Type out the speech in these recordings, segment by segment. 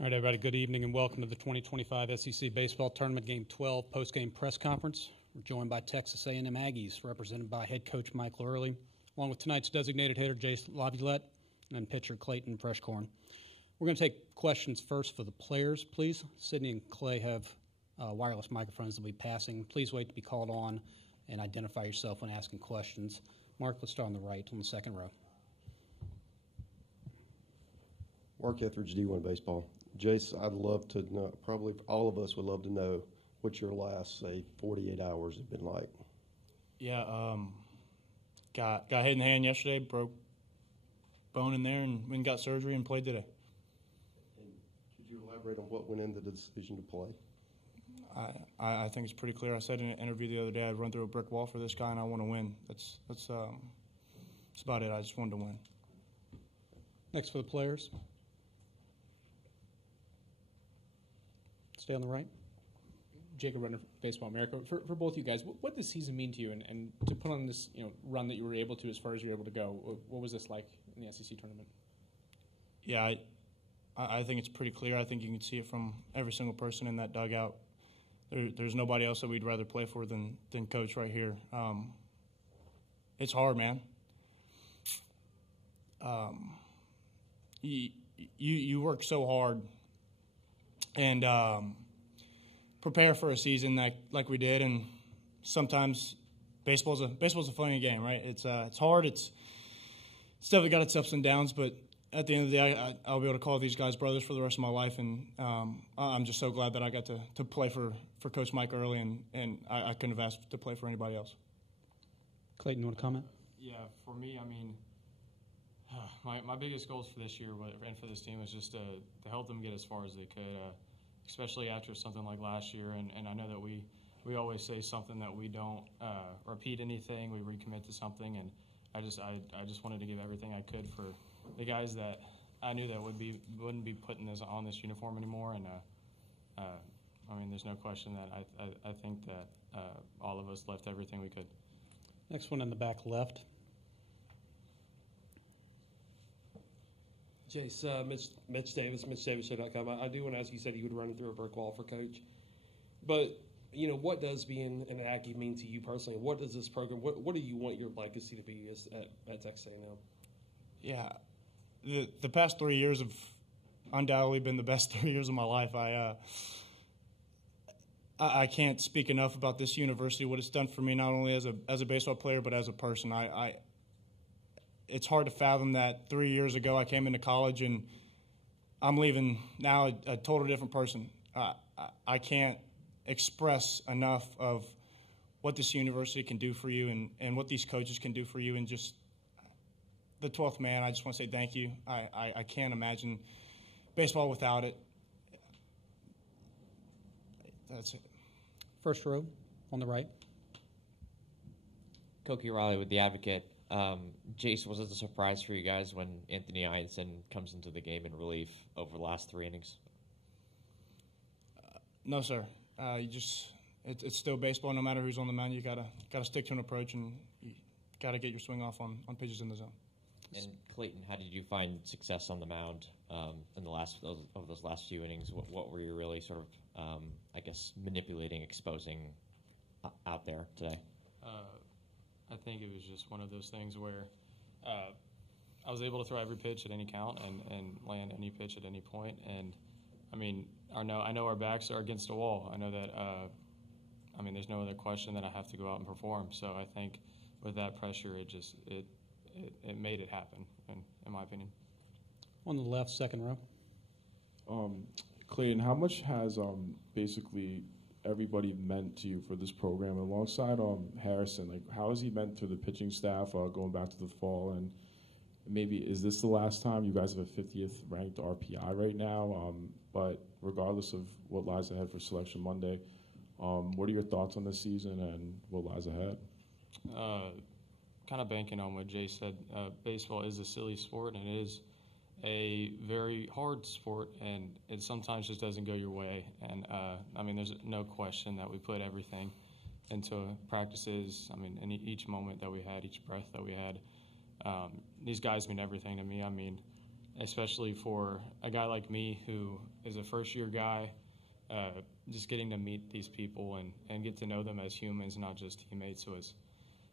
All right, everybody, good evening and welcome to the 2025 SEC Baseball Tournament Game 12 postgame press conference. We're joined by Texas A&M Aggies, represented by head coach Michael Earley, along with tonight's designated hitter Jace Laviolette and pitcher Clayton Freshcorn. We're going to take questions first for the players, please. Sydney and Clay have wireless microphones that will be passing. Please wait to be called on and identify yourself when asking questions. Mark, let's start on the right on the second row. Mark Etheridge, D1 Baseball. Jace, I'd love to know, probably all of us would love to know what your last, say, 48 hours have been like. Yeah, got hit in the hand yesterday, broke bone in there, and went and got surgery and played today. And could you elaborate on what went into the decision to play? I think it's pretty clear. I said in an interview the other day I'd run through a brick wall for this guy, and I want to win. That's about it. I just wanted to win. Next for the players. Stay on the right. Jacob Renner, Baseball America. For both you guys, what does season mean to you? And to put on this run that you were able to, as far as you were able to go, what was this like in the SEC tournament? Yeah, I think it's pretty clear. I think you can see it from every single person in that dugout. There's nobody else that we'd rather play for than Coach right here. It's hard, man. You work so hard and prepare for a season like we did, and sometimes baseball's a funny game, right? It's hard. It's definitely got its ups and downs, but at the end of the day, I'll be able to call these guys brothers for the rest of my life, and I'm just so glad that I got to play for Coach Mike Earley, and I couldn't have asked to play for anybody else. Clayton, you want to comment? Yeah, for me, I mean, my biggest goals for this year and for this team was just to help them get as far as they could, especially after something like last year. And I know that we always say something that we don't repeat anything, we recommit to something, and I just wanted to give everything I could for the guys that I knew that wouldn't be putting this on this uniform anymore. And I mean, there's no question that I think that all of us left everything we could. Next one in the back left. Jace, Mitch Davis, MitchDavisShow.com. I do want to ask, you said you would run through a brick wall for Coach. But, what does being an Aggie mean to you personally? What does this program, what do you want your legacy to be at Texas A&M? Yeah, the past 3 years have undoubtedly been the best 3 years of my life. I can't speak enough about this university, what it's done for me, not only as a baseball player, but as a person. It's hard to fathom that 3 years ago I came into college and I'm leaving now a total different person. I can't express enough of what this university can do for you and what these coaches can do for you. And just the 12th man, I just want to say thank you. I can't imagine baseball without it. That's it. First row on the right. Koki Riley with The Advocate. Jace, was it a surprise for you guys when Anthony Einson comes into the game in relief over the last 3 innings? No, sir. It's still baseball. No matter who's on the mound, you gotta stick to an approach, and you gotta get your swing off on pitches in the zone. And Clayton, how did you find success on the mound in the over those last few innings? What were you really sort of, manipulating, exposing out there today? I think it was just one of those things where I was able to throw every pitch at any count and land any pitch at any point. And, I mean, I know our backs are against the wall. I know that, there's no other question that I have to go out and perform. So I think with that pressure, it made it happen, in my opinion. On the left, second row. Clayton, how much has basically everybody meant to you for this program alongside Harrison? Like, how has he meant to the pitching staff going back to the fall? And maybe is this the last time? You guys have a 50th ranked RPI right now, but regardless of what lies ahead for Selection Monday, what are your thoughts on this season and what lies ahead? Kind of banking on what Jay said, baseball is a silly sport, and it is a very hard sport, and it sometimes just doesn't go your way. And there's no question that we put everything into practices. In each moment that we had, each breath that we had, these guys mean everything to me. especially for a guy like me who is a first-year guy. Just getting to meet these people and get to know them as humans, not just teammates, was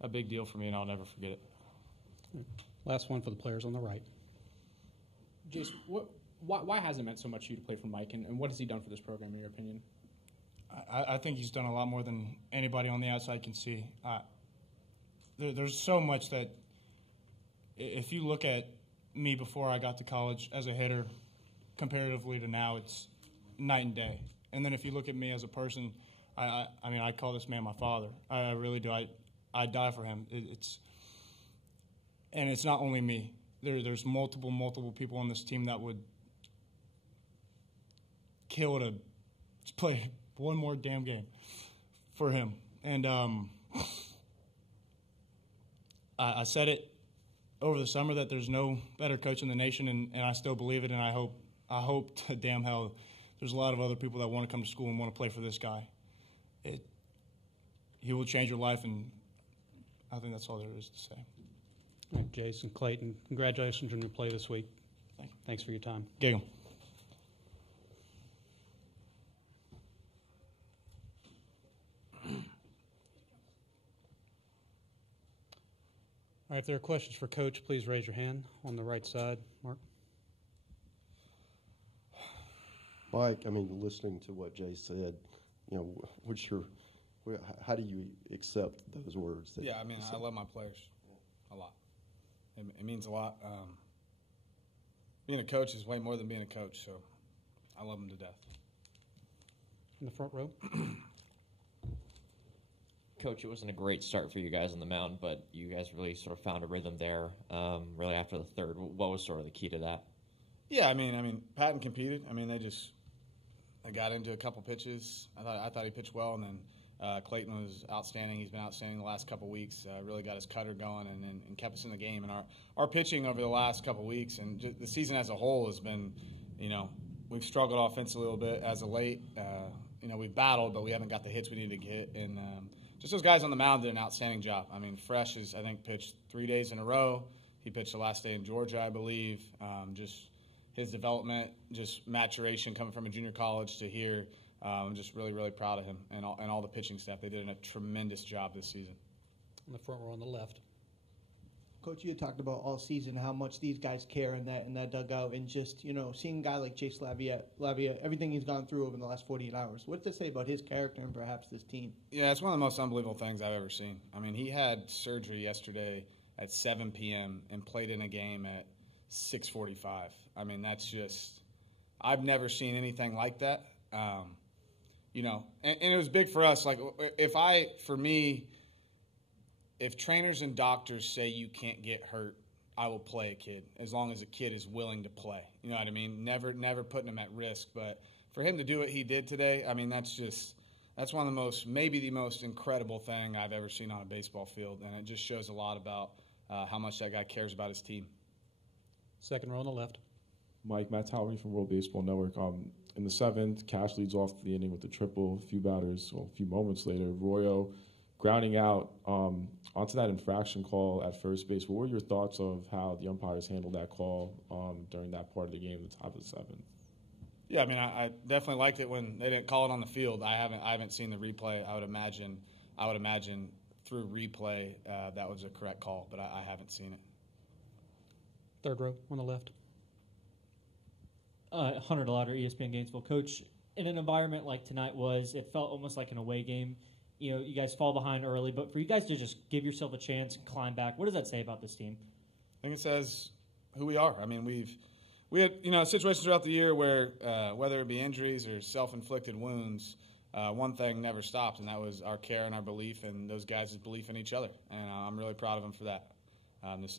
a big deal for me, and I'll never forget it. Last one for the players on the right. Jace, why has it meant so much to you to play for Mike, and what has he done for this program, in your opinion? I think he's done a lot more than anybody on the outside can see. There's so much that if you look at me before I got to college as a hitter comparatively to now, it's night and day. And then if you look at me as a person, I mean, I call this man my father. I really do. I die for him. And it's not only me. There's multiple people on this team that would kill to play one more damn game for him. And I said it over the summer that there's no better coach in the nation, and I still believe it, and I hope to damn hell there's a lot of other people that want to come to school and want to play for this guy. He will change your life, and I think that's all there is to say. All right, Jace and Clayton, congratulations on your play this week. Thanks for your time. Giggle. All right, if there are questions for Coach, please raise your hand on the right side. Mark? Mike, I mean, listening to what Jay said, you know, how do you accept those words? Yeah, I mean, I love my players a lot. It means a lot. Being a coach is way more than being a coach, so I love them to death. In the front row? Coach, it wasn't a great start for you guys on the mound, but you guys really sort of found a rhythm there really after the third. What was sort of the key to that? Yeah, I mean, Patton competed. I mean, they got into a couple pitches. I thought he pitched well, and then Clayton was outstanding. He's been outstanding the last couple weeks. Really got his cutter going and kept us in the game. And our pitching over the last couple weeks and the season as a whole has been, you know, we've struggled offensively a little bit as of late. You know, we've battled, but we haven't got the hits we need to get. And just those guys on the mound did an outstanding job. I mean, Fresh is, I think, pitched 3 days in a row. He pitched the last day in Georgia, I believe. Just his development, just maturation coming from a junior college to here. I'm just really, really proud of him and all the pitching staff. They did a tremendous job this season. In the front row on the left. Coach, you had talked about all season how much these guys care in that dugout, and just, you know, seeing a guy like Jace Laviolette, everything he's gone through over the last 48 hours. What does it say about his character and perhaps this team? Yeah, it's one of the most unbelievable things I've ever seen. I mean, he had surgery yesterday at 7 p.m. and played in a game at 6:45. I mean, that's just – I've never seen anything like that. You know, and it was big for us. Like, if trainers and doctors say you can't get hurt, I will play a kid as long as a kid is willing to play. You know what I mean? Never putting him at risk. But for him to do what he did today, I mean, that's one of the most, maybe the most incredible thing I've ever seen on a baseball field. And it just shows a lot about how much that guy cares about his team. Second row on the left. Mike, Matt Towery from World Baseball Network. In the seventh, Cash leads off the inning with the triple. A few moments later, Royo grounding out onto that infraction call at first base. What were your thoughts of how the umpires handled that call during that part of the game at the top of the seventh? Yeah, I mean, I definitely liked it when they didn't call it on the field. I haven't seen the replay. I would imagine through replay that was a correct call, but I haven't seen it. Third row on the left. Hunter DeLauder, ESPN Gainesville. Coach, in an environment like tonight it felt almost like an away game. You know, you guys fall behind early, but for you guys to just give yourself a chance and climb back, what does that say about this team? I think it says who we are. I mean, we had, you know, situations throughout the year where whether it be injuries or self-inflicted wounds, one thing never stopped, and that was our care and our belief and those guys' belief in each other. And I'm really proud of them for that.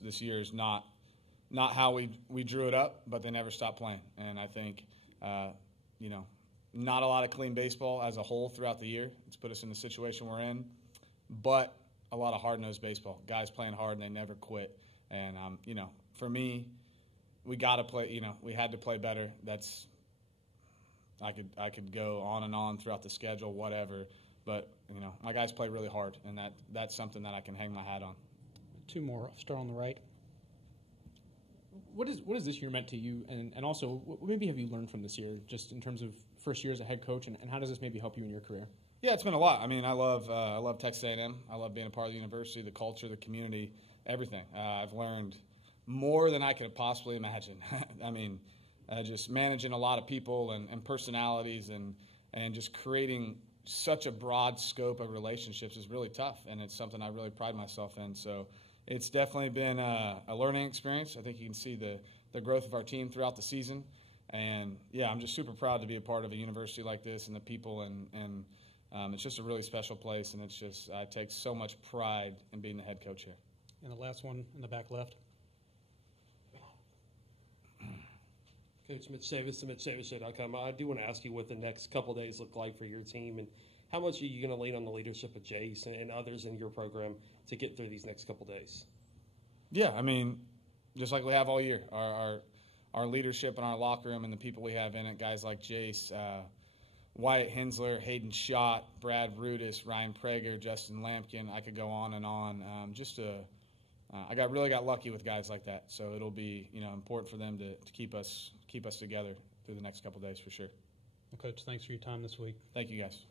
This year is not how we drew it up, but they never stopped playing. And I think, you know, not a lot of clean baseball as a whole throughout the year. It's put us in the situation we're in, but a lot of hard-nosed baseball. Guys playing hard and they never quit. And, you know, for me, we got to play, you know, we had to play better. I could go on and on throughout the schedule, whatever. But, you know, my guys play really hard, and that's something that I can hang my hat on. Two more. Start on the right. What is this year meant to you, and also what maybe have you learned from this year, just in terms of first year as a head coach, and how does this maybe help you in your career? Yeah, it's been a lot. I mean, I love Texas A&M. I love being a part of the university, the culture, the community, everything. I've learned more than I could have possibly imagined. I mean, just managing a lot of people and personalities and just creating such a broad scope of relationships is really tough, and it's something I really pride myself in. So it's definitely been a learning experience. I think you can see the growth of our team throughout the season. And, yeah, I'm just super proud to be a part of a university like this and the people, and it's just a really special place, and it's just I take so much pride in being the head coach here. And the last one in the back left. Coach Mitch Davis, MitchDavisShow.com. I do want to ask you what the next couple of days look like for your team, and how much are you going to lean on the leadership of Jace and others in your program to get through these next couple of days? Yeah, I mean, just like we have all year, our leadership in our locker room and the people we have in it, guys like Jace, Wyatt Hensler, Hayden Schott, Brad Rudis, Ryan Prager, Justin Lampkin. I could go on and on. I really got lucky with guys like that, so it'll be important for them to keep us together through the next couple of days for sure. Well, Coach, thanks for your time this week. Thank you, guys.